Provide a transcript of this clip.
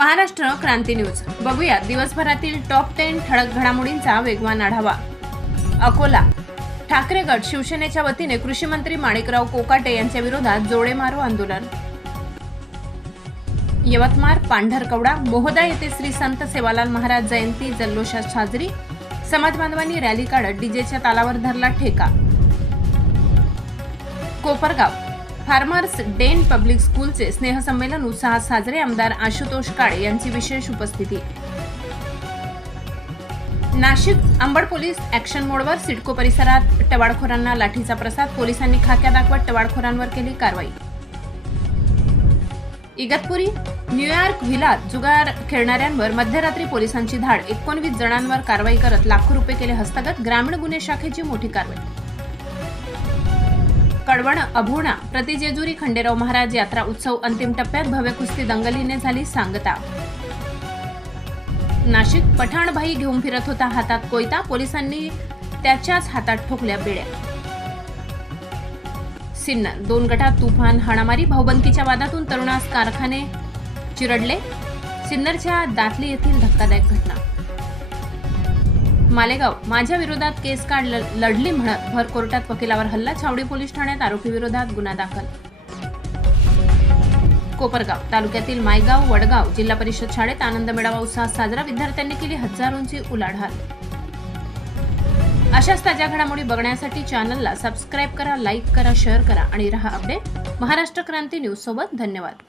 महाराष्ट्र क्रांती news बघूया दिवसभरातील top 10 ठळक घडामोडींचा वेगवान आढावा। अकोला ठाकरे गट शिवसेनेच्या वतीने कृषी मंत्री माणिकराव कोकाटे यांच्या विरोधात जोडे मारो आंदोलन। यवतमाळ पांढरकवडा मोहदा येथे श्री संत सेवालाल महाराज जयंती जल्लोषात साजरी, समाज बांधवांनी रॅली काढत डीजेच्या तालावर धरला ठेका। कोपरगाव फार्मर्स डेन पब्लिक स्कूलचे स्नेहसंमेलन उत्साहात साजरे, आमदार आशुतोष काळे यांची विशेष उपस्थिती। नाशिक अंबड पोलीस ॲक्शन मोडवर सिडको परिसरात टवाळखोरांना लाठीचा प्रसाद, पोलिसांनी खाक्या दाखवत टवाळखोरांवर केली कारवाई। इगतपुरी न्यूयॉर्क व्हिलात जुगार खेळणाऱ्यांवर मध्यरात्री पोलिसांची धाड, 19 जणांवर कारवाई करत लाखो रुपये केले हस्तगत, ग्रामीण गुन्हे शाखेची मोठी कारवाई। कळवण अभोणा प्रतिजेजुरी खंडेराव महाराज यात्रा उत्सव अंतिम टप्प्यात, भव्य कुस्ती दंगलीने झाली सांगता। नाशिक पठाणभाई घेऊन फिरत होता हातात कोयता, पोलिसांनी त्याच्याच हातात ठोकल्या बेड्या। सिन्नर 2 गटात तुफान हाणामारी, भाऊबंदकीच्या वादातून तरुणास कारखाने चिरडले, सिन्नरच्या दातली येथील धक्कादायक घटना। मालेगाव माझ्या विरोधात केस काढ लढली म्हणत भर कोर्टात वकिलावर हल्ला, छावडी पोलीस ठाण्यात आरोपी विरोधात गुन्हा दाखल। कोपरगाव तालुक्यातील मायगाव वडगाव जिल्हा परिषद शाळेत आनंद मेळावा उत्साहात साजरा, विद्यार्थ्यांनी केली हजारोंची उलाढाल। अशाच ताज्या घडामोडी बघण्यासाठी चॅनलला सबस्क्राईब करा, लाईक करा, शेअर करा आणि रहा अपडेट महाराष्ट्र क्रांती न्यूज सोबत। धन्यवाद।